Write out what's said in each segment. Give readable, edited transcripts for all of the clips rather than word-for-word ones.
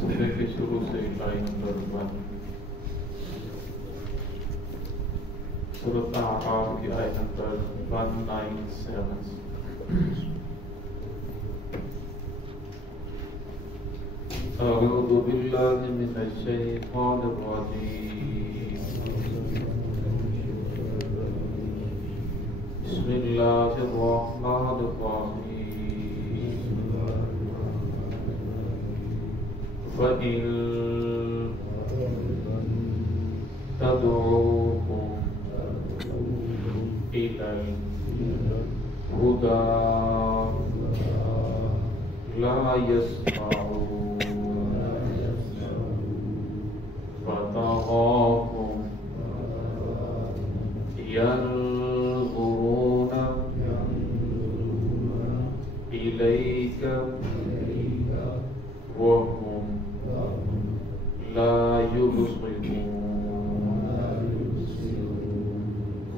سورہ کے شروع سے آیت نمبر 1، سورۃ اعراف کی آیت نمبر 197۔ اعوذ باللہ من الشیطان الرجیم، بسم اللہ الرحمن الرحیم۔ فَإِن تَدْعُوهُمْ إِلَى الْهُدَى لَا يَسْمَعُونَ وَتَرَاهُمْ يَنظُرُونَ إِلَيْكَ وَهُمْ لا يبصرون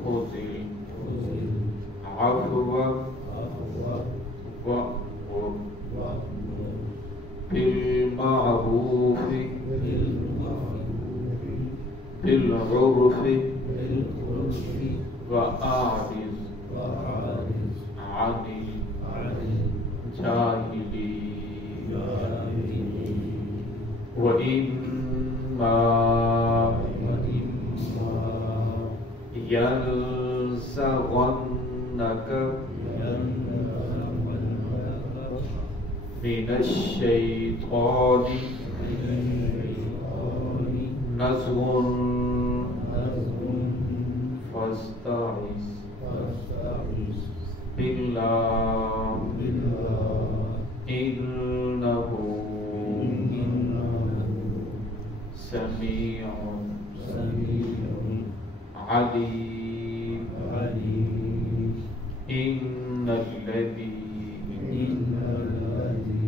خذ العفو وأمر بالمعروف بالعرف وأعرض عن الجاهلين وإما ينزغنك من الشيطان نزغ فاستعذ بالله إنه سميع عليم۔ إن الذين اتقوا إذا مسهم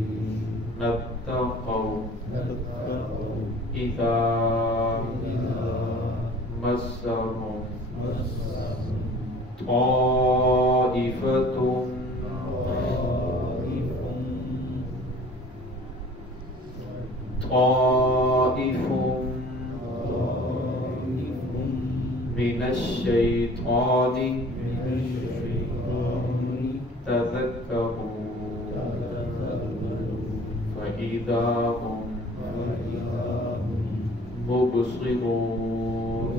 طائفة من الشيطان تذكروا فإذا هم مبصرون۔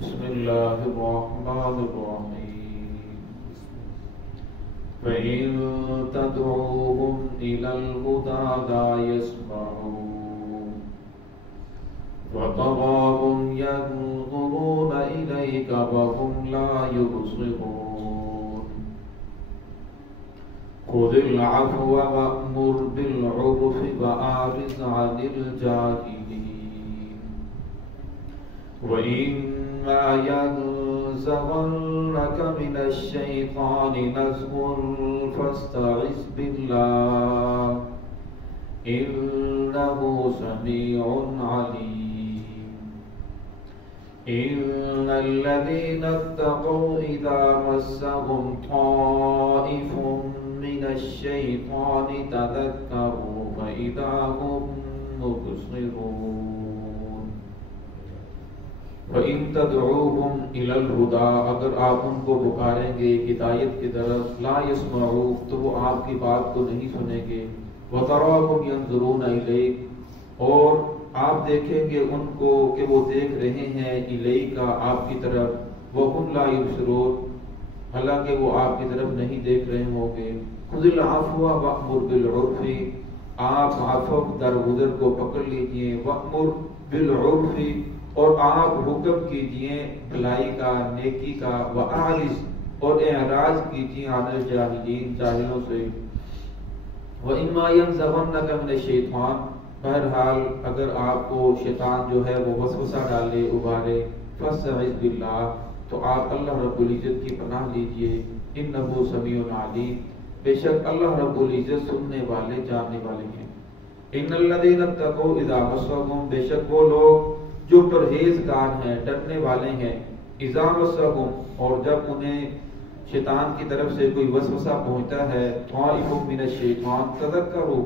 بسم اللہ الرحمن الرحیم۔ فإن تدعوهم إلى الهدى لا يسمعون وتراهم ينظرون إليك وهم لا يبصرون خذ العفو وأمر بالعرف وأعرض عن الجاهلين وإما ينزغنك من الشيطان نزغ فاستعذ بالله إنه سميع عليم۔ إن الذين اتقوا إذا مسهم طائف من الشيطان تذكروا فإذا هم مبصرون۔ وَإِن تَدْعُوهُمْ إِلَى الْهُدَى، اگر آپ ان کو پکاریں گے ہدایت کی طرف، لا يسمعوا، تو وہ آپ کی بات کو نہیں سنیں گے، وَتَرَاهُمْ يَنظُرُونَ إِلَيْكَ، اور آپ دیکھیں گے ان کو کہ وہ دیکھ رہے ہیں إِلَيْكَ، آپ کی طرف، وَهُمْ لَا يُبْصِرُونَ، حالانکہ وہ آپ کی طرف نہیں دیکھ رہے ہوں گے۔ خُذِ الْعَفْوَ وَأْمُرْ بِالْعُرْفِ، آپ عفو درگزر کو پکڑ لیجئے، وَأْمُرْ بِالْعُرْفِ، اور آپ حکم کیجئے بھلائی کا، نیکی کا، وَأَعْرِضْ، اور اعراض کیجئے عن الجاہلین، جاہلوں سے۔ وَإِمَّا يَنزَغَنَّكَ مِنَ الشَّيْطَانِ، بہرحال اگر آپ کو شیطان جو ہے وہ وسوسہ ڈالے، ابھارے، فَاسْتَعِذْ بِاللَّهِ، تو آپ اللہ رب العزت کی پناہ لیجئے، إِنَّهُ سَمِيعٌ عَلِيمٌ، بے شک اللہ رب العزت سننے والے، جاننے والے ہیں۔ إِنَّ الَّذِينَ اتَّقَوْا إِذَا مَسَّهُمْ، بے شک وہ لوگ جو پرہیزگار ہیں، ڈرنے والے ہیں، اذا مسهم، اور جب انہیں शैतान की तरफ से कोई वसवसा पहुंचता है, ताइफुम मिन शैतान तज़क्करू,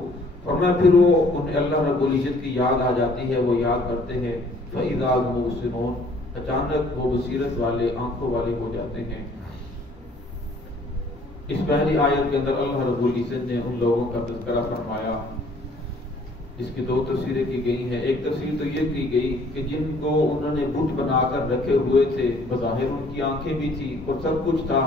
फरमाया फिर वो उन्हें अल्लाह रब्बुल इज्जत की याद आ जाती है, वो याद करते हैं, फ़इज़ा हुम मुबसिरून, अचानक वो बसीरत वाले, आंखों वाले हो जाते हैं। इस पहली आयत के अंदर अल्लाह रब्बुल इज्जत ने उन लोगों का तज़किरा फरमाया। इसकी दो तफसीरें की गई हैं। एक तफसीर तो ये की गई कि जिनको उन्होंने बुत बनाकर रखे हुए थे, बज़ाहिर उनकी आंखें भी थी और सब कुछ था,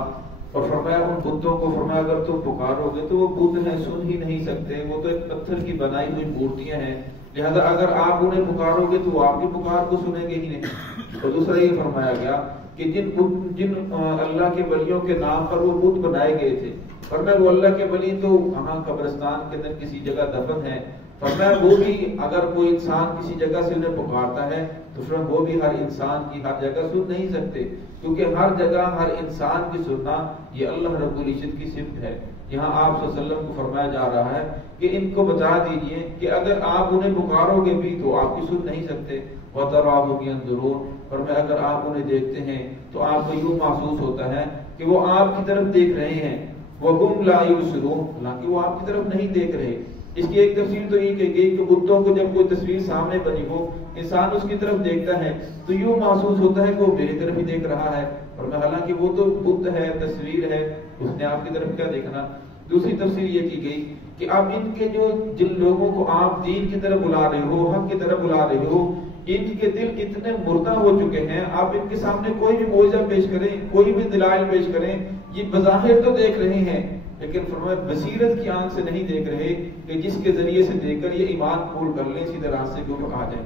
और फरमाया उन बुतों को, फरमाया अगर तुम पुकारोगे तो वो बुत हैं, सुन ही नहीं सकते, वो तो एक पत्थर की बनाई हुई मूर्तियां हैं, लिहाजा अगर आप उन्हें पुकारोगे तो वो आपकी पुकार को सुनेंगे ही नहीं। और दूसरा ये फरमाया गया कि जिन अल्लाह के वलियों के नाम पर वो बुत बनाए गए थे, फरमाया वो अल्लाह के वली तो वहां कब्रिस्तान के अंदर किसी जगह दफन है, फरमाया वो भी अगर कोई इंसान किसी जगह से उन्हें पुकारता है तो फिर वो भी हर इंसान की हर जगह सुन नहीं सकते, क्योंकि हर जगह हर इंसान की सुनना ये अल्लाह रब्बुल इज्जत की सिफ़त है। यहाँ आप सल्लल्लाहु अलैहि वसल्लम को फरमाया जा रहा है कि इनको बता दीजिए कि अगर आप उन्हें पुकारोगे भी तो आपकी सुन नहीं सकते। वतराहुम यंजुरून, फरमाया अगर आप उन्हें देखते हैं तो आपको यूं महसूस होता है कि वो आपकी तरफ देख रहे हैं, वहुम ला युबसिरून, हालांकि वो आपकी तरफ नहीं देख रहे। इसकी एक तफसीर तो ये कही गई कि बुतों को जब कोई तस्वीर सामने बनी हो, इंसान उसकी तरफ देखता है तो यूं महसूस होता है कि वो मेरी तरफ ही देख रहा है, और हालांकि वो तो बुत है, तस्वीर है, उसने आपकी तरफ क्या देखना। दूसरी तफसीर ये की गई कि अब इनके जिन लोगों को आप दीन की तरफ बुला रहे हो, हक की तरफ बुला रहे हो, इनके दिल इतने मुर्दा हो चुके हैं, आप इनके सामने कोई भी मौजज़ा पेश करें, कोई भी दलाइल पेश करें, ये बज़ाहिर तो देख रहे हैं लेकिन फरमाया बसीरत की आंख से नहीं देख रहे कि जिसके जरिए से देखकर ये ईमान कबूल कर लें, सीधे रास्ते के ऊपर आ जाए।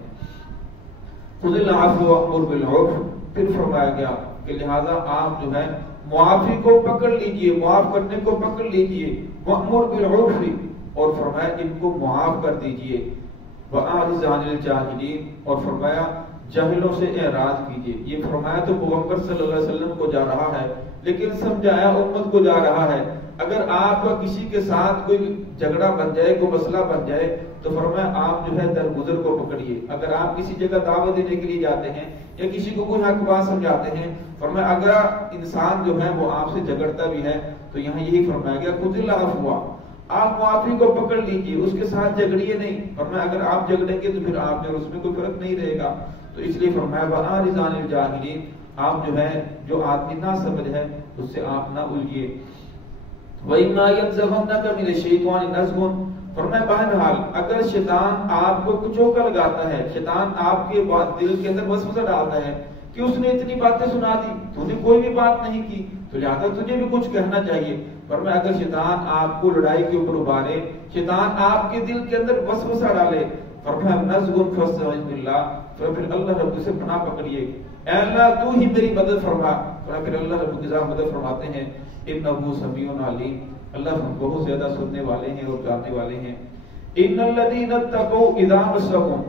खुज़िल अफ़्व वअमुर बिल उर्फ़, फिर फरमाया गया कि लिहाजा आप जो है मुआफी को पकड़ लीजिए, मुआफ करने को पकड़ लीजिए, वअमुर बिल उर्फ़, और फरमाया इनको मुआफ कर दीजिए, वअरिज़ अनिल जाहिलीन, और फरमाया जाहिलों से एराज कीजिए। ये फरमाया तो पैगंबर सल्लल्लाहु अलैहि वसल्लम को जा रहा है, लेकिन समझाया उम्मत को जा रहा है। अगर आपका किसी के साथ कोई झगड़ा बन जाए, कोई मसला बन जाए, तो फरमाया आप जो है दरगुजर को पकड़िए। अगर आप किसी जगह दावत देने के लिए जाते हैं या किसी को कोई हक बात समझाते हैं, फरमाया अगर इंसान जो है वो आपसे झगड़ता भी है तो यहाँ यही फरमाया गया खुज़िल अफ़्व, आप मुआफी को पकड़ लीजिए, उसके साथ झगड़िए नहीं। फरमाया अगर आप झगड़ेंगे तो फिर आप में उसमें कोई फर्क नहीं रहेगा। तो इसलिए फरमाया वअरिज़ अनिल जाहिलीन, आप जो है जो आदमी ना समझ है उससे आप ना उलझिए। वइम्मा यंज़ग़न्नका मिनश शैतानि नज़ग़ुन, फरमाया बहरहाल अगर शैतान आपको कुछ धोखा लगाता है, शैतान आपके दिल के अंदर वसवसा डालता है कि उसने इतनी बातें सुना दी, तूने कोई भी बात नहीं की, तो लिहाजा तुझे भी कुछ कहना चाहिए। फरमाया अगर शैतान आपको लड़ाई के ऊपर उबारे, शैतान आपके दिल के अंदर वसवसा डाले, फरमाया नज़ग़ुन फस्तइज़ बिल्लाह, फिर अल्लाह रब्बु से पनाह पकड़िए, ऐ अल्लाह तू ही मेरी मदद फरमा। फिर अल्लाह रब्बुल इज़्ज़त मदद फरमाते हैं, इन्नहु समीउन अलीम, अल्लाह बहुत ज्यादा सुनने वाले हैं और जानने वाले हैं। इन्नल लज़ीना तक़ौ इज़ा मस्सहुम,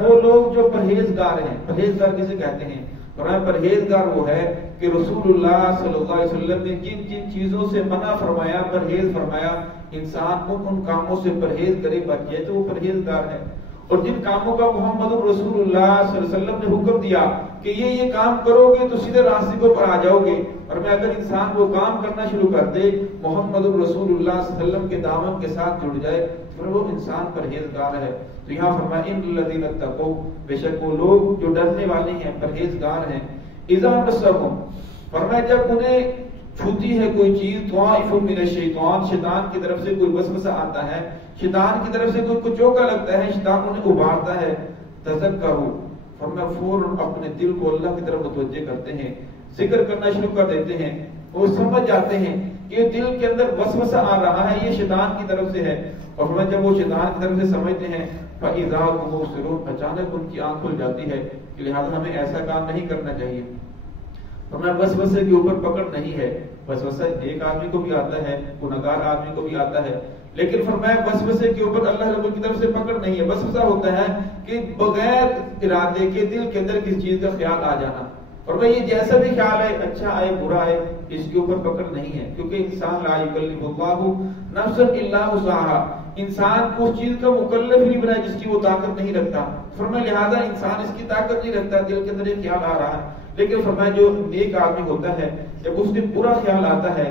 वो लोग जो परहेजगार हैं, परहेजगार किसे कहते हैं? परहेजगार वो है कि रसूलुल्लाह सल्लल्लाहु अलैहि वसल्लम ने जिन जिन चीजों से मना फरमाया, परहेज फरमाया, इंसान उन कामों से परहेज करे, बच जाए तो वो परहेजगार है। और जिन कामों का मोहम्मद रसूलुल्लाह सल्लल्लाहु अलैहि वसल्लम ने हुक्म दिया कि ये काम करोगे तो सीधे रास्ते के ऊपर आ जाओगे, और मैं अगर इंसान वो काम करना शुरू कर दे, मोहम्मद रसूलुल्लाह सल्लल्लाहु अलैहि वसल्लम के दामन के साथ जुड़ जाए, फिर वो इंसान परहेजगार है। तो यहाँ फरमाया इन्नल लज़ीना तक़ौ, बेशक वो लोग जो डरने वाले हैं, परहेजगार हैं, इज़ा मस्सहुम, फरमाया जब उन्हें छूती है कोई चीज, ताइफुम मिनश शैतान, शैतान की तरफ से कोई वसवसा आता है, शैतान की तरफ से कोई कुछ चौका लगता है, शैतान उन्हें उभारता है, तज़क्करू, फरमाया फौरन अपने दिल को अल्लाह की तरफ मुतवज्जे करते हैं, जिक्र करना शुरू कर देते हैं, वो समझ जाते हैं कि दिल के अंदर वसवसा आ रहा है, ये शैतान की तरफ से है। और फरमाया जब वो शैतान की तरफ से समझते हैं, फ़इज़ा हुम मुबसिरून, अचानक उनकी आंख खुल जाती है कि लिहाजा हमें ऐसा काम नहीं करना चाहिए। फरमाया वसवसे के ऊपर पकड़ नहीं है, वसवसा एक आदमी को भी आता है, गुनहगार आदमी को भी आता है, लेकिन फरमाया वसवसे के ऊपर अल्लाह रब्बुल की तरफ से पकड़ नहीं है। वसवसा होता है कि बगैर इरादे के दिल के अंदर किसी चीज का ख्याल आ जाना, और भाई ये जैसा भी ख्याल है, अच्छा आए बुरा आए, इसके ऊपर पकड़ नहीं है, क्योंकि इंसान ला युकल्लिफुल्लाहु नफ्सन इल्ला वुसअहा, इंसान उस चीज का मुकल्लफ नहीं बना जिसकी वो ताकत नहीं रखता। फरमाया लिहाजा इंसान इसकी ताकत नहीं रखता, दिल के अंदर एक ख्याल आ रहा है, लेकिन फरमाया जो नेक आदमी होता है, جب اس دن برا خیال آتا ہے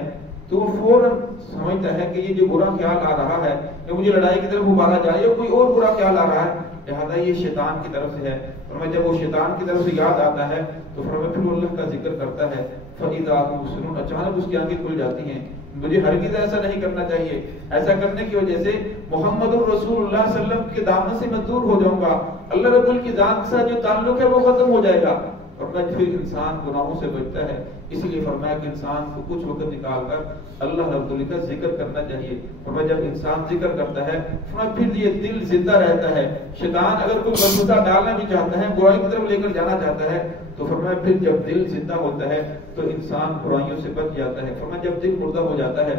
تو وہ فوراً سمجھتا ہے کہ یہ جو برا خیال آ رہا ہے کہ مجھے لڑائی کی طرف ابھارا جائے یا کوئی اور برا خیال آ رہا ہے، لہٰذا یہ شیطان کی طرف سے ہے۔ فرمایا جب وہ شیطان کی طرف سے یاد آتا ہے تو فرمایا پھر وہ اللہ کا ذکر کرتا ہے، فَإِذَا هُمْ مُبْصِرُونَ، اچانک اس کی آنکھیں کھل جاتی ہیں۔ مجھے ہرگز ایسا نہیں کرنا چاہیے، ایسا کرنے کی وجہ سے محمد الرسول اللہ صلی اللہ علیہ وسلم کے دامن سے میں دور ہو جاؤں گا، اللہ رب کی ذات کے ساتھ جو تعلق ہے وہ ختم ہو جائے گا۔ فرمایا پھر انسان گناہوں سے بچتا ہے، اس لیے فرمایا کہ انسان کو کچھ وقت نکال کر اللہ رب العزت کا ذکر کرنا چاہیے۔ فرمایا جب انسان ذکر کرتا ہے فرمایا پھر یہ دل زندہ رہتا ہے۔ شیطان اگر کوئی وسوسہ ڈالنا بھی چاہتا ہے، برائی کی طرف لے کر جانا چاہتا ہے، تو فرمایا پھر جب دل زندہ ہوتا ہے تو انسان برائیوں سے بچ جاتا ہے۔ فرمایا جب دل مردہ ہو جاتا ہے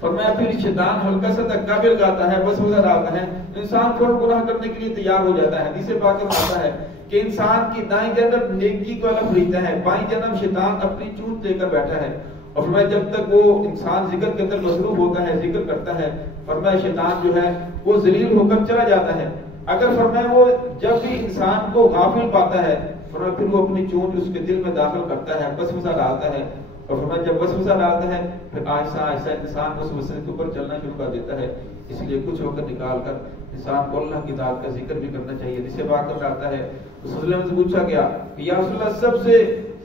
فرمایا پھر شیطان ہلکا سا دھکا بھی لگاتا ہے، وسوسہ ڈالتا ہے، انسان فوراً گناہ کرنے کے لیے تیار ہو جاتا ہے۔ حدیث پاک میں آتا ہے کہ انسان کی دائیں جانب نیکی کو الگ خریدتا ہے، بائیں جانب شیطان اپنی چونچ لے کر بیٹھا ہے۔ اور فرمایا جب تک وہ انسان ذکر کے اندر مصروف ہوتا ہے، ذکر کرتا ہے، فرمایا شیطان جو ہے وہ ذلیل ہو کر چلا جاتا ہے۔ اگر فرمایا وہ جب بھی انسان کو غافل پاتا ہے فرمایا پھر وہ اپنی چونچ اس کے دل میں داخل کرتا ہے، وسوسہ ڈالتا ہے، اور فرمایا جب وسوسہ ڈالتا ہے پھر آہستہ آہستہ انسان اس وسوسے کے اوپر چلنا شروع کر دیتا ہے۔ اس لیے کچھ وقت نکال کر انسان کو اللہ کی ذات کا ذکر بھی کرنا چاہیے۔ جسے بات کر آتا ہے رسول اللہ سے پوچھا گیا کہ یا رسول اللہ سب سے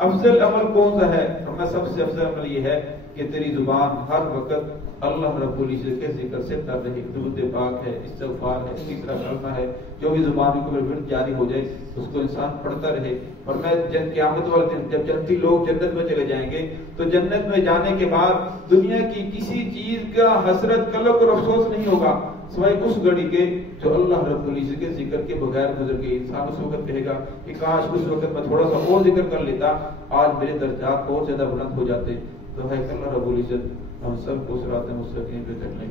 افضل عمل کون سا ہے؟ فرمایا سب سے افضل عمل یہ ہے کہ تیری زبان ہر وقت اللہ رب العزت کے ذکر سے تر رہے، درود پاک ہے، استغفار ہے، تیسرا کلمہ ہے، جو بھی زبان کو ورد جاری ہو جائے اس کو انسان پڑھتا رہے۔ اور میں قیامت والے دن جب جنتی لوگ جنت میں چلے جائیں گے تو جنت میں جانے کے بعد دنیا کی کسی چیز کا حسرت قلق اور افسوس نہیں ہوگا سوائے اس گھڑی کے جو اللہ رب العزت کے ذکر کے بغیر گزر گئی۔ انسان اس وقت کہے گا کہ کاش اس وقت میں تھوڑا سا اور ذکر کر لیتا، آج میرے درجات اور زیادہ بلند ہو جاتے۔ تو ہے کہ اللہ رب العزت ہم سب کو صراط مستقیم پہ تک